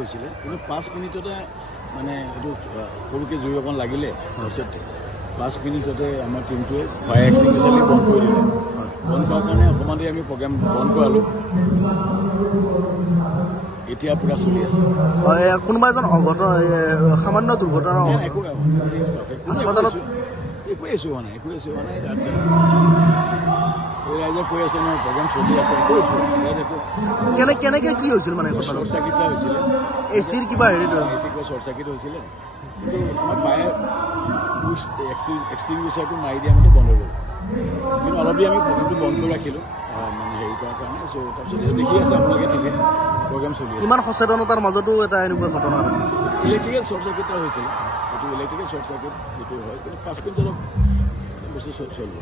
হৈছিলে কিন্তু 5 মিনিটতে মানে এইটো সৰুকৈ জুই অকণ লাগিলে তাৰপিছত 5 মিনিটতে আমাৰ টিমটোৱে ফায়াৰ এক্সটিংগুইচাৰ বন্ধ কৰি দিলে বন্ধ কৰাৰ কাৰণে অকণমান দেৰি আমি প্ৰগ্ৰেম বন্ধ কৰালোঁ এতিয়া পূৰা চলি আছে কোনোবা এজন সামান্য দুৰ্ঘটনা একো ইছ্যু হোৱা নাই ৰাইজে কৈ আছে নহয় প্ৰগ্ৰেম চলি আছে একো ইছ্যু কেনেকে কি হৈছিল মানে শ্বৰ্ট চাৰ্কিট হৈছিলে এচিৰ কিবা হেৰিটো এচিৰ কিবা শ্বৰ্ট চাৰ্কিট হৈছিলে কিন্তু আমাৰ ফায়াৰ এক্সটিংগুইচাৰটো মাৰি দিয়া মতে বন্ধ হৈ গ'ল কিন্তু অলপ দেৰি আমি প্ৰগ্ৰেমটো বন্ধ কৰি ৰাখিলোঁ মানে হেৰি কৰাৰ কাৰণে চ' তাৰপিছত এইটো দেখি আছে আপোনালোকে টিভিত প্ৰগ্ৰেম চলি আছে ইমান সচেতনতাৰ মাজতো এটা এনেকুৱা ঘটনা ইলেক্ট্ৰিকেল শ্বৰ্ট চাৰ্কিট এটা হৈছিলে এইটো ইলেক্ট্ৰিকেল শ্বৰ্ট চাৰ্কিট যিটো হয় কিন্তু 5 মিনিট অলপ বস্তু চলিব